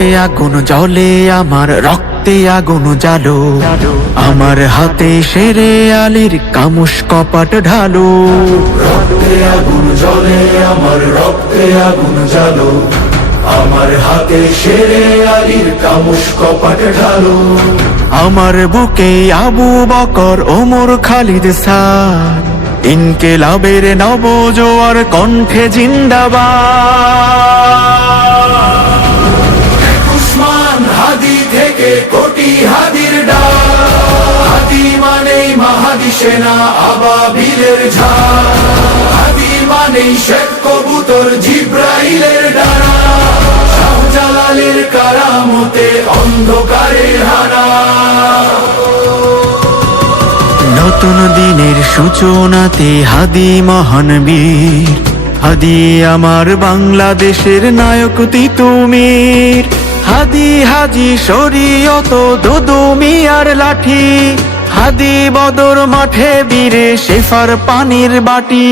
আগুন জ্বলে আমার রক্তে আগুন জ্বালো, আমার হাতে শেরে আলীর কামুস কপাট ঢালো। রক্তে আগুন জ্বলে আমার রক্তে আগুন জ্বালো, আমার হাতে শেরে আলীর কামুস কপাট ঢালো। আমার বুকে আবু বকর ওমর খালিদ সাদ, ইনকিলাবের নবজোয়ার কণ্ঠে জিন্দাবাদ। উসমান হাদি থেকে কোটি হাদির ডাক, হাদি মানেই মাহাদি সেনা আবাবিলের ঝাঁক, হাদি মানেই শেখ কবুতর জিব্রাইলের ডানা, শাহজালালের কারামতে অন্ধকারের হানা। নতুন দিনের সূচনাতে হাদি মহান বীর, হাদি আমার বাংলাদেশের নায়ক তিতুমির। হাদি হাজি শরীয়ত দুদু মিয়ার লাঠি, হাদি বদর মাঠে বীরে শেফার পানির বাটি।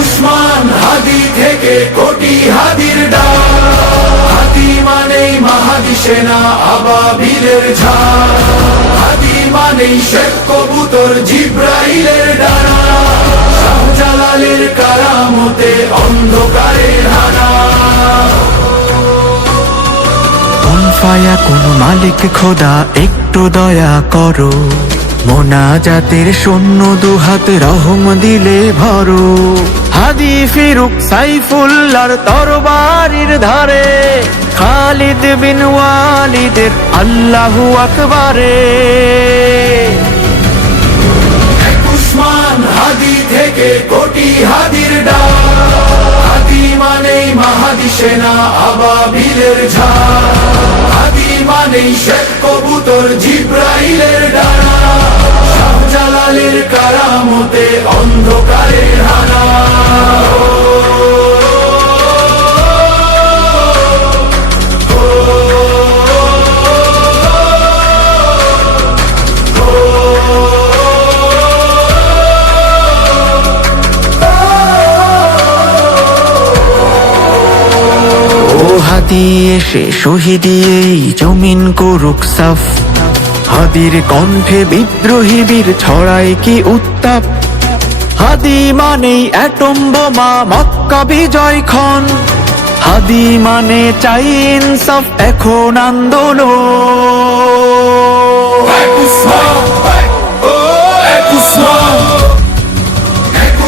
উসমান হাদি থেকে কোটি হাদির ডাক, হাদি মানেই মাহাদি সেনা আবাবিলের ঝাঁক, হাদি মানেই শেখ কবুতর জিব্রাইলের ডানা, শাহজালালের কারামতে অন্ধকারের হানা। কোন ফায়া কোন মালিক খোদা একটু দয়া করো, মোনাজাতের শূন্য দুহাত রহম দিলে ভরো। হাদি ফিরুক সাইফুল্লাহর তরবারির ধারে, খালিদ বিন ওয়ালিদের আল্লাহু আকবারে। উসমান হাদি থেকে কোটি হাদির ডাক, হাদি মানেই মাহাদি সেনা আবাবিলের ঝাঁক, হাদি মানেই শেখ কবুতর জিব্রাইলের ডানা, শাহজালালের কারামতে অন্ধকারের হানা। হাদি এসে শহীদি এই জমিন করুক সাফ, হাদির কণ্ঠে বিদ্রোহী বীর ছড়ায় কি উত্তাপ। হাদি মানেই অ্যাটম বোমা মক্কা বিজয় ক্ষণ, হাদি মানে চাই ইনসাফ এখন আন্দোলন।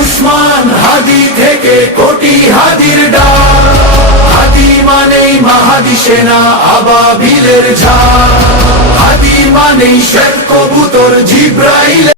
উসমান হাদি থেকে কোটি হাদির ডাক, হাদি মানেই মাহাদি সেনা আবাবিলের ঝাঁক, হাদি মানেই শেখ কবুতর জিব্রাইল।